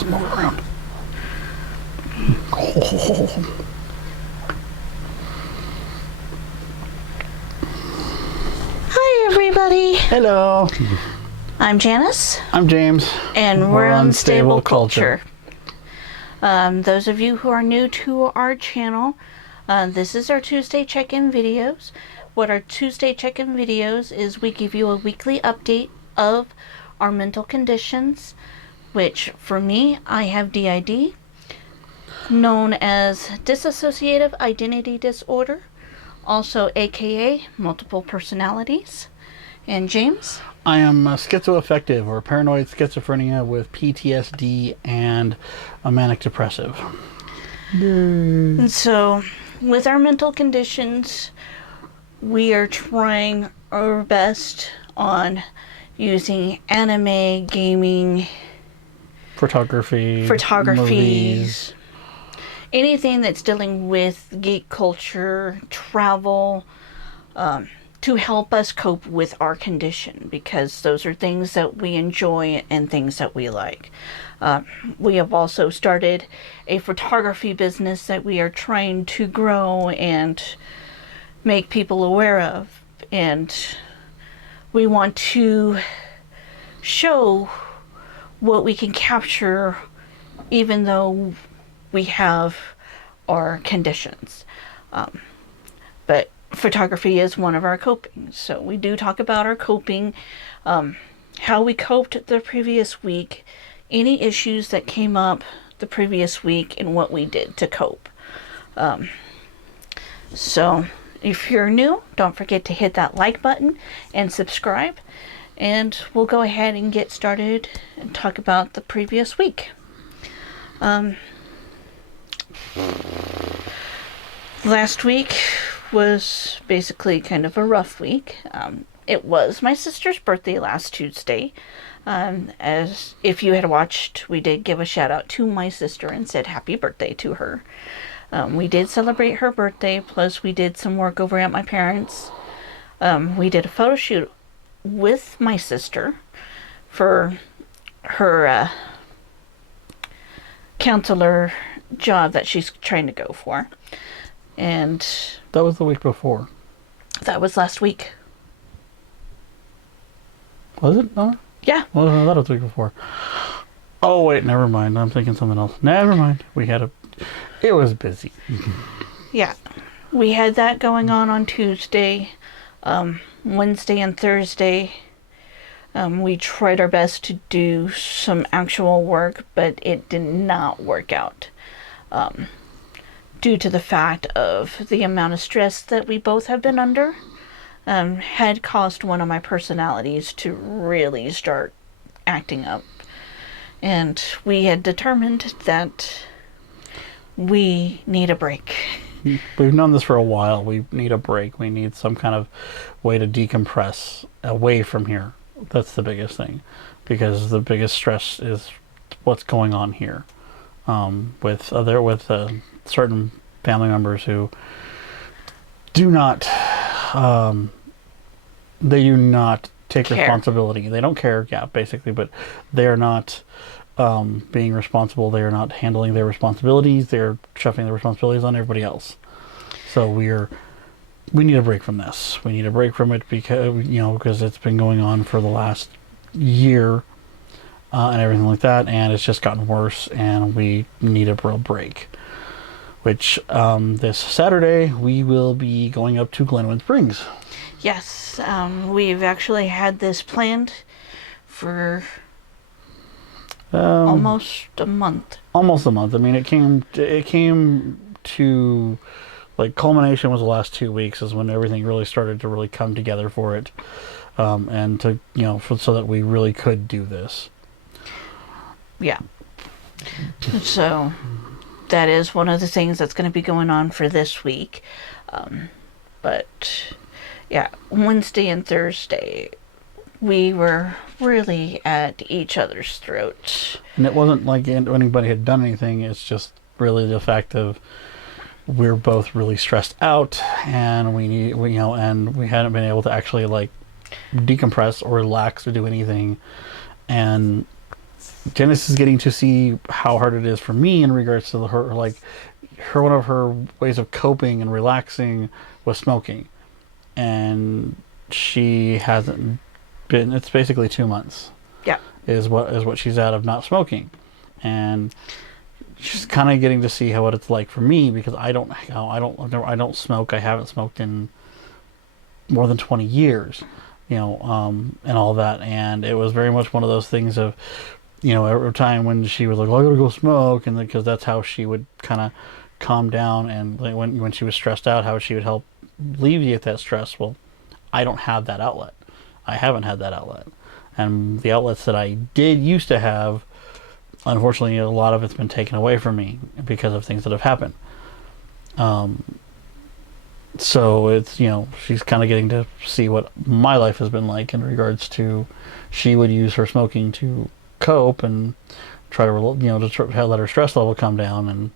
just move it around. Hi, everybody. Hello. I'm Janice. I'm James. And we're Unstable Culture. Those of you who are new to our channel, this is our Tuesday check-in videos. What our Tuesday check-in videos is, we give you a weekly update of our mental conditions, which for me, I have DID, known as Dissociative Identity Disorder, also aka multiple personalities. And James? I am schizoaffective, or paranoid schizophrenia with PTSD and a manic depressive. And so, with our mental conditions, we are trying our best on using anime, gaming, photography, movies, anything that's dealing with geek culture, travel, to help us cope with our condition, because those are things that we enjoy and things that we like. We have also started a photography business that we are trying to grow and make people aware of, and we want to show what we can capture even though we have our conditions. But photography is one of our coping. So we do talk about our coping, how we coped the previous week, any issues that came up the previous week, and what we did to cope. So if you're new, don't forget to hit that like button and subscribe. And we'll go ahead and get started and talk about the previous week. Last week was basically kind of a rough week. It was my sister's birthday last Tuesday. As if you had watched, we did give a shout out to my sister and said happy birthday to her. We did celebrate her birthday, plus we did some work over at my parents'. We did a photo shoot with my sister for her counselor job that she's trying to go for. And that was the week before. That was last week. Was it? No? Yeah. Well, I thought it was the week before. Oh, wait, never mind. I'm thinking something else. Never mind. It was busy. Yeah. We had that going on Tuesday. Wednesday and Thursday, we tried our best to do some actual work, but it did not work out. Due to the fact of the amount of stress that we both have been under, had caused one of my personalities to really start acting up. And we had determined that we need a break. We've known this for a while. We need a break. We need some kind of way to decompress away from here. That's the biggest thing, because the biggest stress is what's going on here, with certain family members who do not take responsibility. They don't care, basically, but they are not being responsible. They are not handling their responsibilities. They're shoving their responsibilities on everybody else. So we need a break from this. We need a break from it because it's been going on for the last year and everything like that, and it's just gotten worse, and we need a real break. Which this Saturday we will be going up to Glenwood Springs. Yes, we've actually had this planned for almost a month. Almost a month. I mean, it came to, like, culmination was the last 2 weeks is when everything really started to really come together for it, and to so that we really could do this. Yeah. So that is one of the things that's going to be going on for this week. But yeah, Wednesday and Thursday, we were really at each other's throats. And it wasn't like anybody had done anything. It's just really the fact of we're both really stressed out, and we hadn't been able to actually like decompress or relax or do anything. And Janice is getting to see how hard it is for me in regards to her, like, one of her ways of coping and relaxing was smoking. And she hasn't been, it's basically 2 months. Yeah. Is what she's out of not smoking. And she's kind of getting to see what it's like for me, because I don't smoke. I haven't smoked in more than 20 years, and all that. And it was very much one of those things of, every time when she was like, oh, I gotta go smoke, and because that's how she would kind of calm down, and when she was stressed out, how she would help alleviate that stress. Well, I don't have that outlet. I haven't had that outlet. And the outlets that I used to have, unfortunately, a lot of it's been taken away from me because of things that have happened. So it's, she's kind of getting to see what my life has been like in regards to, she would use her smoking to cope and try to, let her stress level come down. And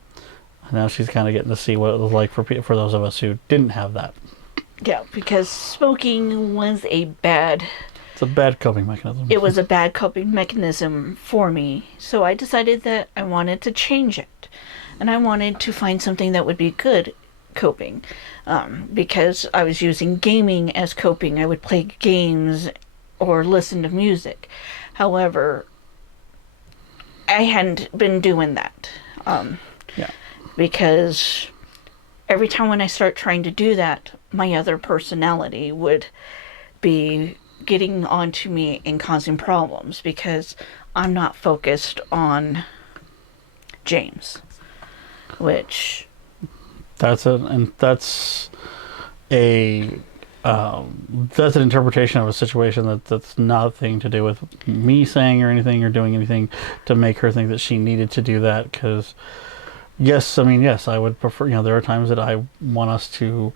now she's kind of getting to see what it was like for those of us who didn't have that. Yeah, because smoking was it's a bad coping mechanism. It was a bad coping mechanism for me. So I decided that I wanted to change it. And I wanted to find something that would be good coping. Because I was using gaming as coping. I would play games or listen to music. However, I hadn't been doing that. Because every time when I start trying to do that, my other personality would be getting onto me and causing problems, because I'm not focused on James, which that's an interpretation of a situation that's nothing to do with me saying or anything or doing anything to make her think that she needed to do that. Because yes, I would prefer, there are times that I want us to,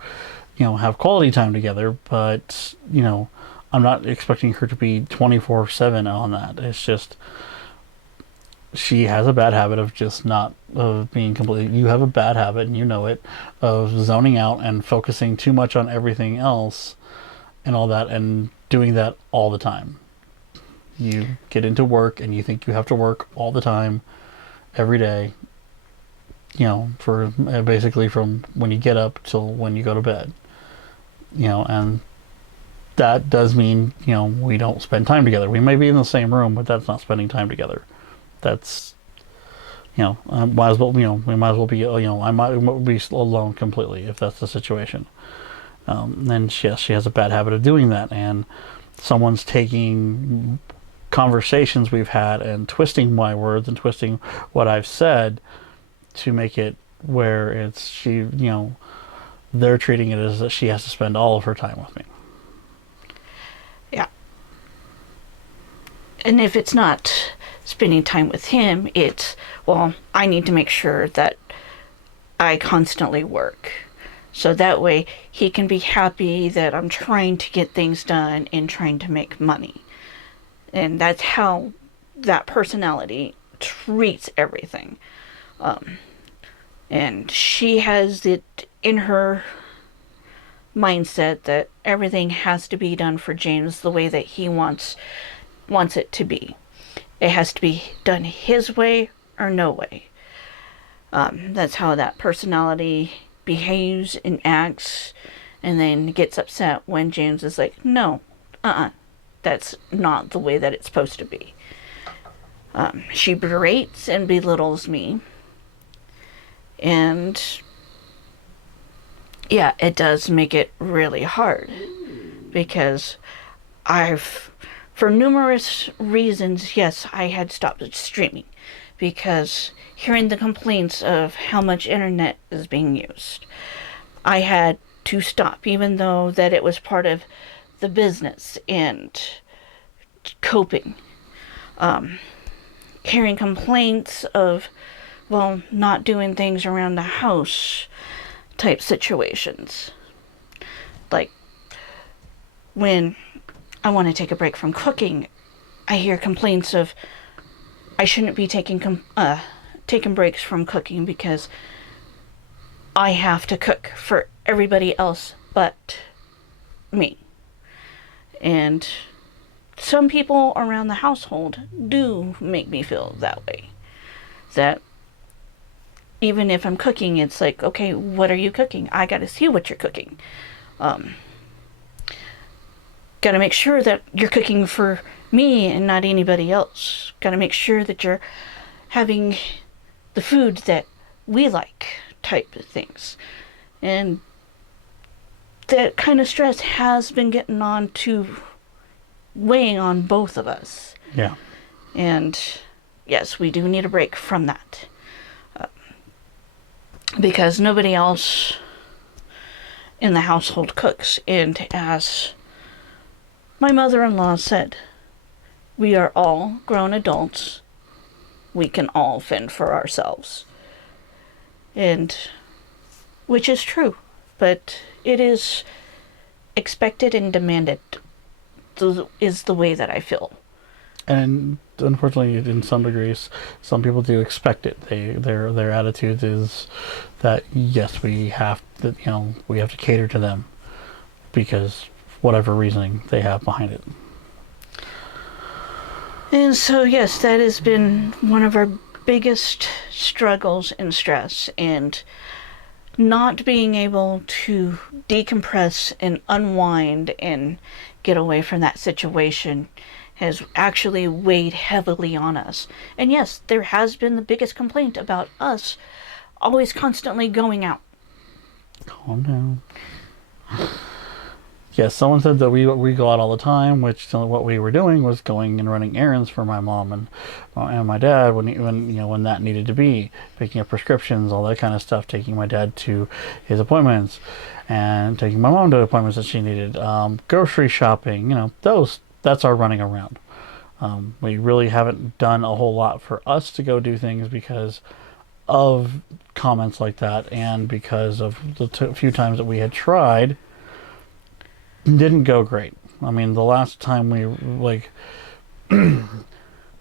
have quality time together, but I'm not expecting her to be 24/7 on that. It's just, she has a bad habit of just not of being completely. You have a bad habit, and you know it, of zoning out and focusing too much on everything else, and all that, and doing that all the time. You get into work, and you think you have to work all the time, every day. For basically from when you get up till when you go to bed. And that does mean, we don't spend time together. We may be in the same room, but that's not spending time together. That's, might as well, we might as well be, I might be alone completely if that's the situation. And she has a bad habit of doing that. And someone's taking conversations we've had and twisting my words and twisting what I've said to make it where it's, they're treating it as that she has to spend all of her time with me. Yeah. And if it's not spending time with him, it's, well, I need to make sure that I constantly work. So that way he can be happy that I'm trying to get things done and trying to make money. And that's how that personality treats everything. And she has it in her mindset that everything has to be done for James the way that he wants it to be. It has to be done his way or no way. That's how that personality behaves and acts, and then gets upset when James is like, no, that's not the way that it's supposed to be. She berates and belittles me. And yeah, it does make it really hard, because for numerous reasons, yes, I had stopped streaming because hearing the complaints of how much internet is being used, I had to stop, even though that it was part of the business and coping. Hearing complaints of, well, not doing things around the house type situations. Like, when I want to take a break from cooking, I hear complaints of I shouldn't be taking breaks from cooking because I have to cook for everybody else but me. And some people around the household do make me feel that way. That even if I'm cooking, it's like, okay, what are you cooking? I got to see what you're cooking. Got to make sure that you're cooking for me and not anybody else. Got to make sure that you're having the food that we like, type of things. And that kind of stress has been getting on to weighing on both of us. Yeah. And yes, we do need a break from that. Because nobody else in the household cooks. And as my mother-in-law said, we are all grown adults. We can all fend for ourselves. And which is true, but it is expected and demanded is the way that I feel. And unfortunately, in some degrees, some people do expect it. Their attitude is that yes, we have to cater to them because whatever reasoning they have behind it. And so yes, that has been one of our biggest struggles and stress, and not being able to decompress and unwind and get away from that situation has actually weighed heavily on us. And yes, there has been the biggest complaint about us always constantly going out. Calm down. Yes, someone said that we go out all the time, which what we were doing was going and running errands for my mom and my dad when that needed to be, picking up prescriptions, all that kind of stuff, taking my dad to his appointments, and taking my mom to appointments that she needed, grocery shopping, that's our running around. We really haven't done a whole lot for us to go do things because of comments like that, and because of the few times that we had tried. Didn't go great. I mean, the last time one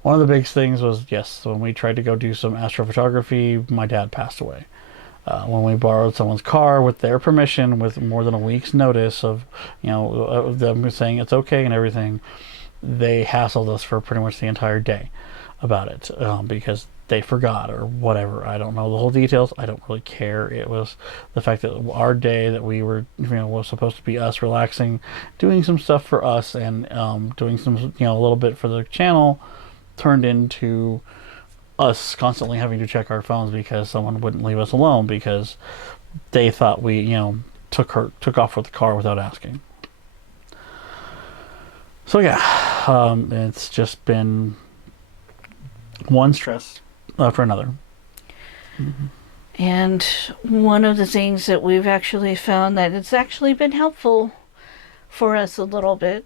of the big things was, yes, when we tried to go do some astrophotography, my dad passed away. When we borrowed someone's car with their permission, with more than a week's notice of, them saying it's okay and everything, they hassled us for pretty much the entire day about it, because they forgot or whatever. I don't know the whole details. I don't really care. It was the fact that our day that we were, was supposed to be us relaxing, doing some stuff for us, and doing some, a little bit for the channel, turned into us constantly having to check our phones because someone wouldn't leave us alone because they thought we, took off with the car without asking. So yeah, it's just been one stress after another. Mm-hmm. And one of the things that we've actually found that it's actually been helpful for us a little bit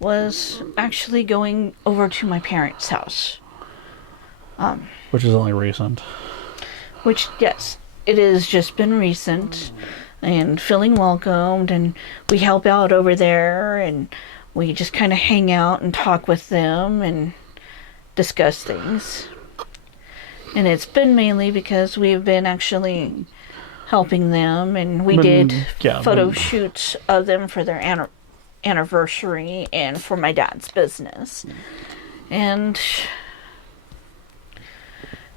was actually going over to my parents' house. Which is only recent. Which, yes, it has just been recent, and feeling welcomed, and we help out over there, and we just kind of hang out and talk with them and discuss things. And it's been mainly because we've been actually helping them, and we did photo shoots of them for their anniversary and for my dad's business. And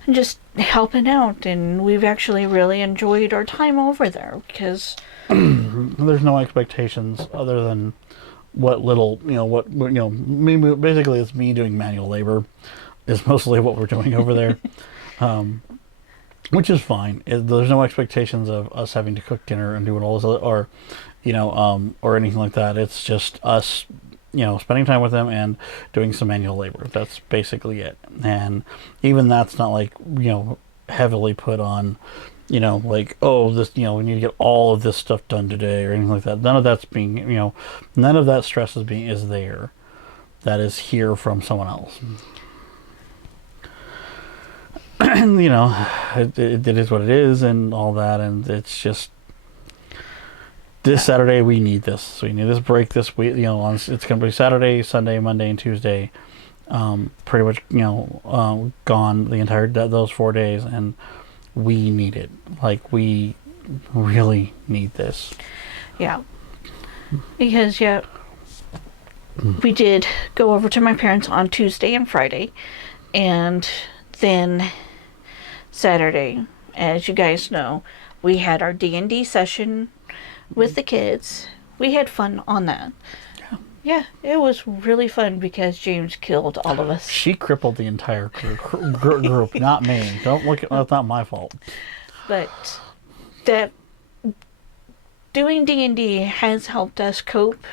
just helping out, and we've actually really enjoyed our time over there because there's no expectations other than what little, basically it's me doing manual labor is mostly what we're doing over there. Which is fine. There's no expectations of us having to cook dinner and doing all this other, or anything like that. It's just us, spending time with them and doing some manual labor. That's basically it. And even that's not like, heavily put on, this, we need to get all of this stuff done today or anything like that. None of that's being, none of that stress is there. That is here from someone else. And it is what it is and all that, and it's just this Saturday we need this. We need this break this week. It's going to be Saturday, Sunday, Monday, and Tuesday. Pretty much gone the entire those 4 days, and we need it. Like, we really need this. Yeah, because we did go over to my parents on Tuesday and Friday, and then Saturday, as you guys know, we had our D&D session with the kids. We had fun on that. Yeah, it was really fun because James killed all of us. She crippled the entire group, not me. Don't look at that's not my fault. But that doing D&D has helped us cope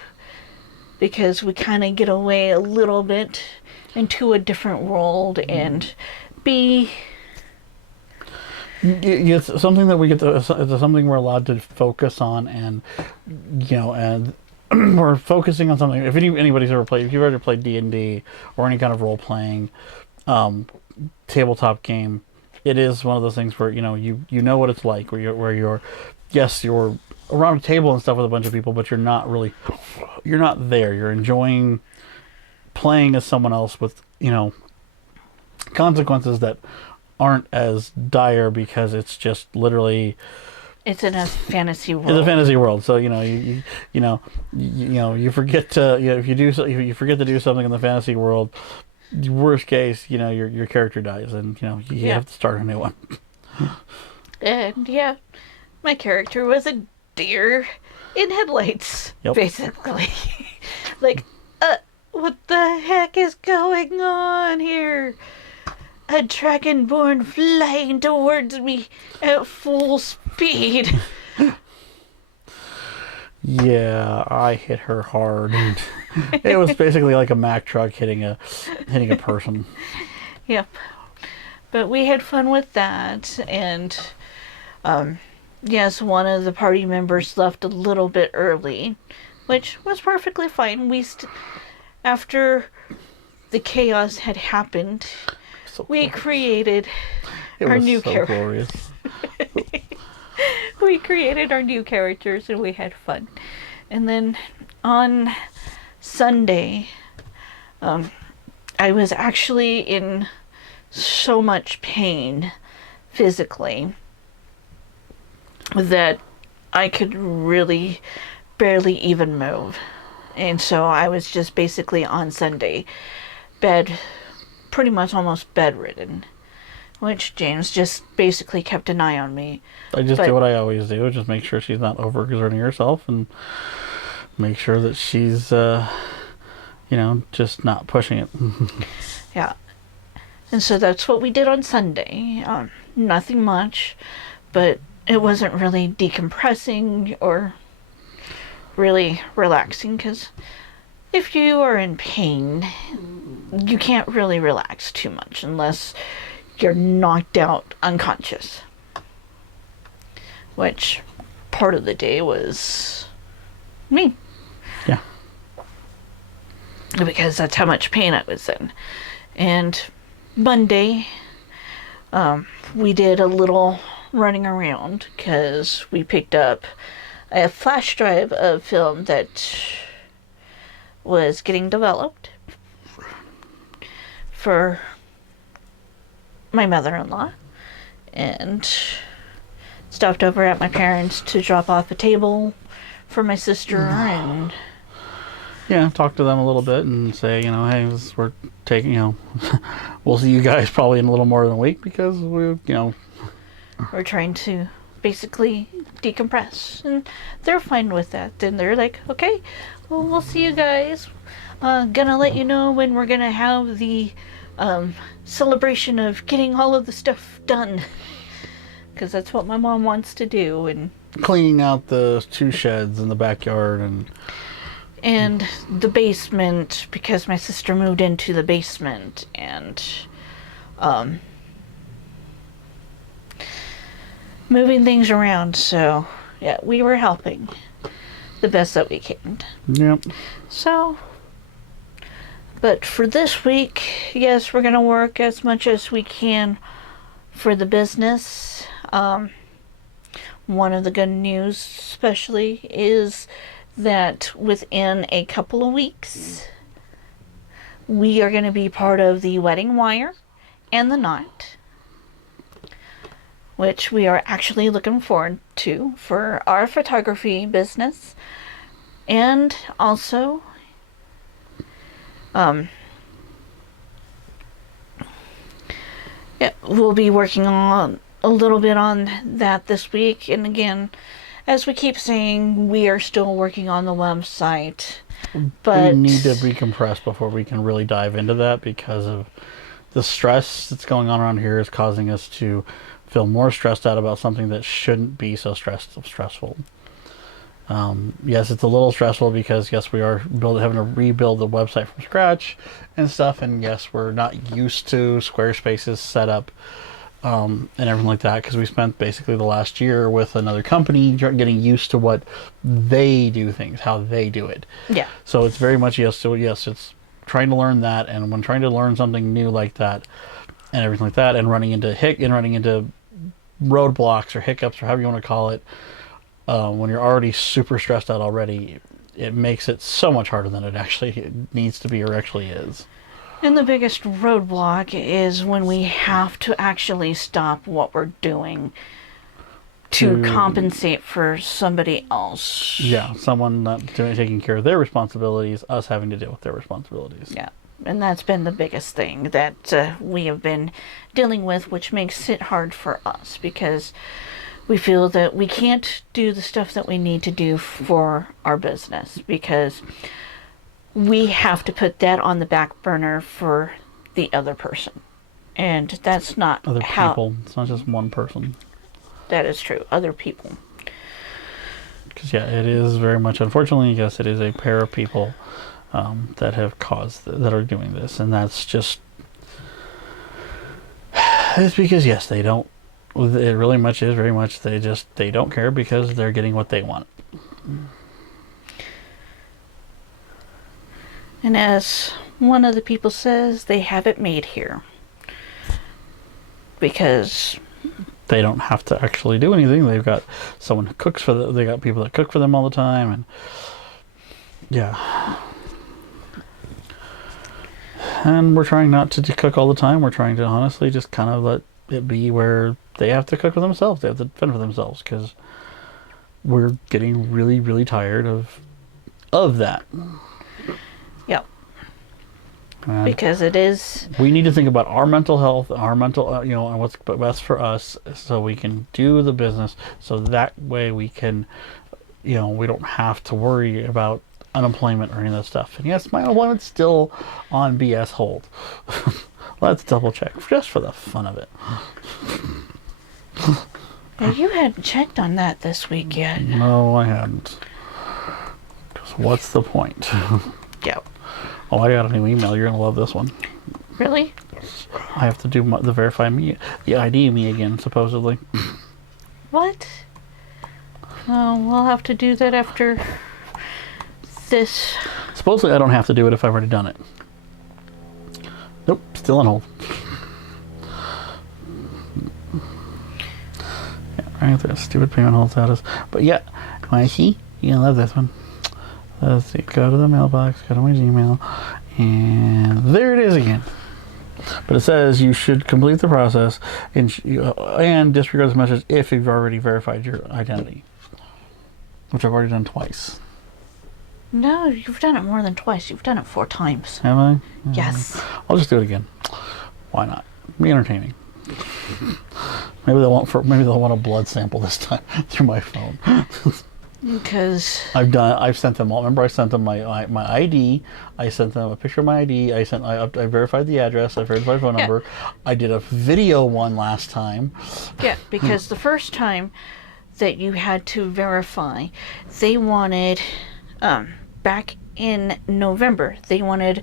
because we kind of get away a little bit into a different world and be... It's something that we get to, it's something we're allowed to focus on, and and we're focusing on something. If anybody's ever played, if you've ever played D&D or any kind of role playing tabletop game, it is one of those things where you know what it's like, where you're around a table and stuff with a bunch of people, but you're not there. You're enjoying playing as someone else with consequences that aren't as dire because it's just literally it's in a fantasy world. It's a fantasy world, so you forget to if you forget to do something in the fantasy world, worst case your character dies and you have to start a new one. And my character was a deer in headlights, basically. Like, what the heck is going on here? A dragonborn flying towards me at full speed. Yeah, I hit her hard. It was basically like a Mack truck hitting a person. Yep. But we had fun with that, and yes, one of the party members left a little bit early, which was perfectly fine. After the chaos had happened, we created our new characters. We created our new characters and we had fun. And then on Sunday, I was actually in so much pain physically that I could really barely even move. And so I was just basically on Sunday pretty much almost bedridden, which James just basically kept an eye on me. I just do what I always do, just make sure she's not overexerting herself and make sure that she's just not pushing it. Yeah. And so that's what we did on Sunday. Nothing much, but it wasn't really decompressing or really relaxing, because if you are in pain, you can't really relax too much unless you're knocked out unconscious. Which part of the day was me. Yeah. Because that's how much pain I was in. And Monday, we did a little running around because we picked up a flash drive of film that was getting developed for my mother-in-law, and stopped over at my parents to drop off a table for my sister and talk to them a little bit and say, hey, we're taking, we'll see you guys probably in a little more than a week because we're trying to basically decompress, and they're fine with that. Then they're like, okay, well, we'll see you guys. Gonna let you know when we're gonna have the celebration of getting all of the stuff done, because that's what my mom wants to do, and cleaning out the 2 sheds in the backyard and the basement, because my sister moved into the basement, and moving things around. So yeah, we were helping the best that we can. Yep. So, but for this week, yes, we're gonna work as much as we can for the business. One of the good news especially is that within a couple of weeks we are going to be part of the Wedding Wire and the Knot, which we are actually looking forward to for our photography business. And also We'll be working on a little bit on that this week. And again, as we keep saying, we are still working on the website. But we need to decompress before we can really dive into that, because of the stress that's going on around here is causing us to feel more stressed out about something that shouldn't be so stressful. Yes, it's a little stressful because, yes, we are having to rebuild the website from scratch and stuff, and yes, we're not used to Squarespace's setup and everything like that, because we spent basically the last year with another company getting used to what they do things, how they do it. Yeah. So it's very much yes, it's trying to learn that, and when trying to learn something new like that and everything like that, and running into roadblocks or hiccups or however you want to call it, when you're already super stressed out already, it makes it so much harder than it actually needs to be or actually is. And the biggest roadblock is when we have to actually stop what we're doing to compensate for somebody else. Yeah, someone not taking care of their responsibilities, us having to deal with their responsibilities. Yeah, and that's been the biggest thing that we have been dealing with, which makes it hard for us, because we feel that we can't do the stuff that we need to do for our business, because we have to put that on the back burner for the other person. And that's not other people. It's not just one person. That is true. Other people. Because, yeah, it is very much, unfortunately, yes, it is a pair of people that have that are doing this. And that's just, it's because, yes, they don't, it really much is very much, they don't care because they're getting what they want. And as one of the people says, they have it made here. Because they don't have to actually do anything. They've got someone who cooks for them. They got people that cook for them all the time, and yeah. And we're trying not to cook all the time. We're trying to honestly just kind of let it be where they have to cook for themselves. They have to fend for themselves, because we're getting really, really tired of that. Yep. And because it is. We need to think about our mental health, our mental, and what's best for us, so we can do the business. So that way we can, we don't have to worry about unemployment or any of that stuff. And yes, my unemployment's still on BS hold. Let's double check just for the fun of it. Yeah, you hadn't checked on that this week yet. No, I hadn't. Because what's the point? Yep. Oh, I got a new email. You're going to love this one. Really? I have to do the verify me, the ID me again, supposedly. What? Oh, we'll have to do that after this. Supposedly I don't have to do it if I've already done it. Nope, still on hold. Yeah, right there, stupid payment hold status. But yeah, I see. You're gonna love this one. Let's see, go to the mailbox, go to my Gmail, and there it is again. But it says you should complete the process and disregard this message if you've already verified your identity, which I've already done twice. No, you've done it more than twice. You've done it 4 times. Have I? Yes. I'll just do it again. Why not? Be entertaining. Maybe they'll want a blood sample this time through my phone. Because I've sent them all. Remember, I sent them my ID. I sent them a picture of my ID. I verified the address. I verified the phone number. I did a video one last time. Yeah, because the first time that you had to verify, they wanted, back in November, they wanted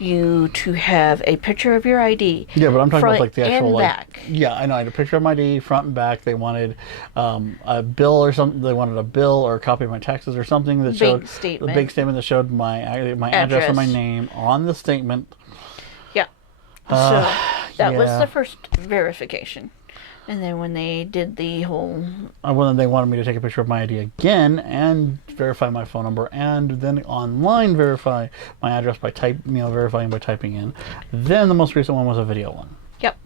you to have a picture of your ID. Yeah, but I'm talking about like the actual back. Yeah, I know. I had a picture of my ID front and back. They wanted a bill or something. They wanted a bill or a copy of my taxes or something that showed the big statement that showed my address and my name on the statement. Yeah. So that was the first verification. And then when they did the whole... when they wanted me to take a picture of my ID again and verify my phone number and then online verify my address by verifying by typing in. Then the most recent one was a video one. Yep.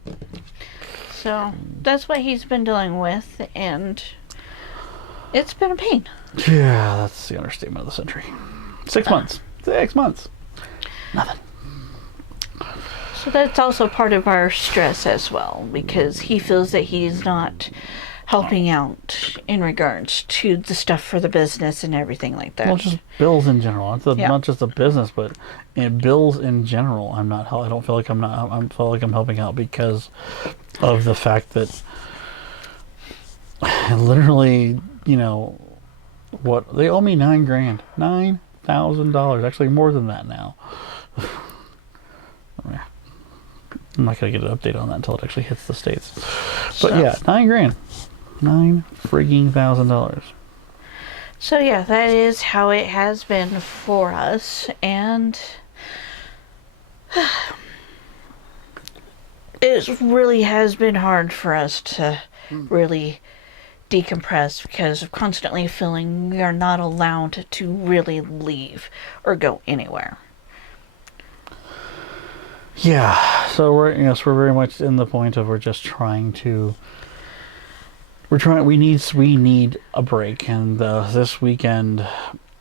So that's what he's been dealing with, and it's been a pain. Yeah, that's the understatement of the century. 6 months. 6 months. Nothing. So that's also part of our stress as well, because he feels that he's not helping out in regards to the stuff for the business and everything like that. Well, just bills in general. It's not just the business, but bills in general. I don't feel like I feel like I'm helping out because of the fact that literally, what they owe me $9,000. Actually, more than that now. I'm not gonna get an update on that until it actually hits the States. But yeah, $9,000. $9,000. So yeah, that is how it has been for us, and it really has been hard for us to really decompress because of constantly feeling we are not allowed to really leave or go anywhere. Yeah, so we're very much in the point of we need a break, and this weekend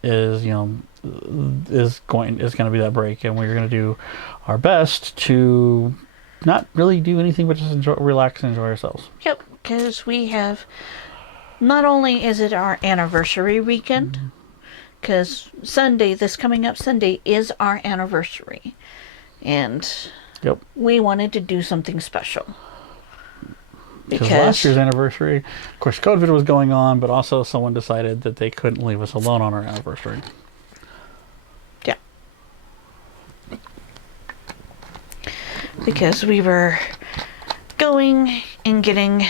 is going to be that break, and we're going to do our best to not really do anything but just relax and enjoy ourselves. Yep, because we have, not only is it our anniversary weekend, because this coming up Sunday is our anniversary, and we wanted to do something special. Because last year's anniversary, of course, COVID was going on, but also someone decided that they couldn't leave us alone on our anniversary. Yeah. Because we were going and getting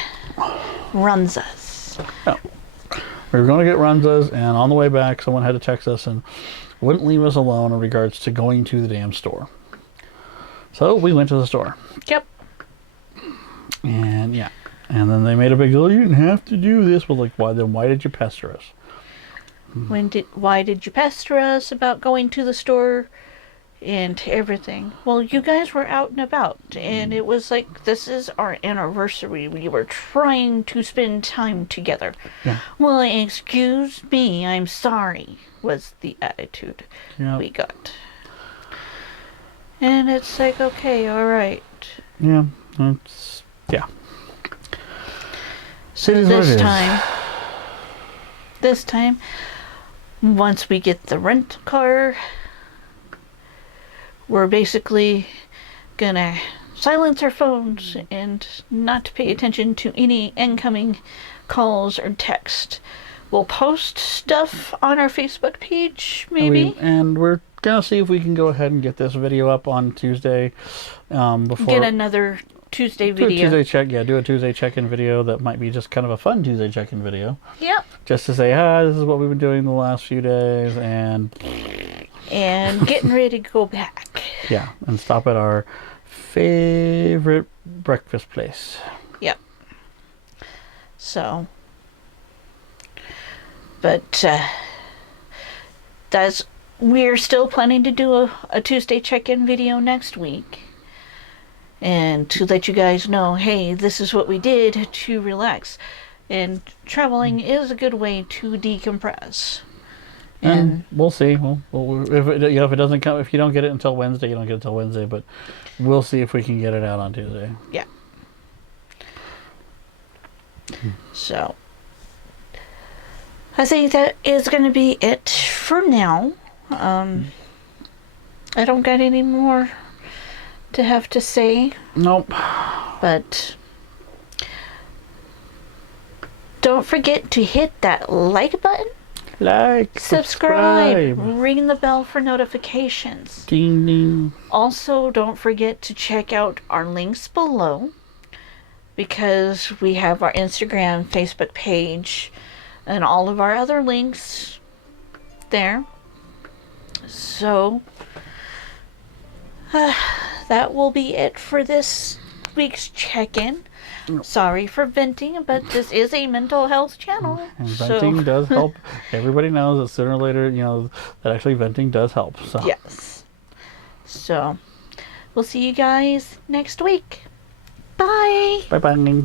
runzas. Yeah. We were going to get runzas, and on the way back, someone had to text us and wouldn't leave us alone in regards to going to the damn store. So we went to the store. Yep. And yeah. And then they made a big deal. You didn't have to do this. Well, like, why did you pester us? Why did you pester us about going to the store and everything? Well, you guys were out and about, and it was like, this is our anniversary. We were trying to spend time together. Yeah. Well, excuse me, I'm sorry, was the attitude we got. And it's like, okay, all right. Yeah, So this time, once we get the rent car, we're basically gonna silence our phones and not pay attention to any incoming calls or text. We'll post stuff on our Facebook page, maybe. And we're gonna see if we can go ahead and get this video up on Tuesday. Before get another Tuesday video. Do a Tuesday check-in video that might be just kind of a fun Tuesday check-in video. Yep. Just to say, this is what we've been doing the last few days, and getting ready to go back. Yeah, and stop at our favorite breakfast place. Yep. So, but we're still planning to do a Tuesday check-in video next week. And to let you guys know, hey, this is what we did to relax. And traveling is a good way to decompress. And we'll see. If it doesn't come, if you don't get it until Wednesday, you don't get it until Wednesday. But we'll see if we can get it out on Tuesday. Yeah. So, I think that is going to be it for now. I don't got any more to have to say. Nope. But don't forget to hit that like button. Subscribe. Ring the bell for notifications. Ding ding. Also, don't forget to check out our links below, because we have our Instagram, Facebook page, and all of our other links there. So that will be it for this week's check-in. Sorry for venting, but this is a mental health channel. And venting does help. Everybody knows that sooner or later, that actually venting does help. So. Yes. So, we'll see you guys next week. Bye. Bye-bye.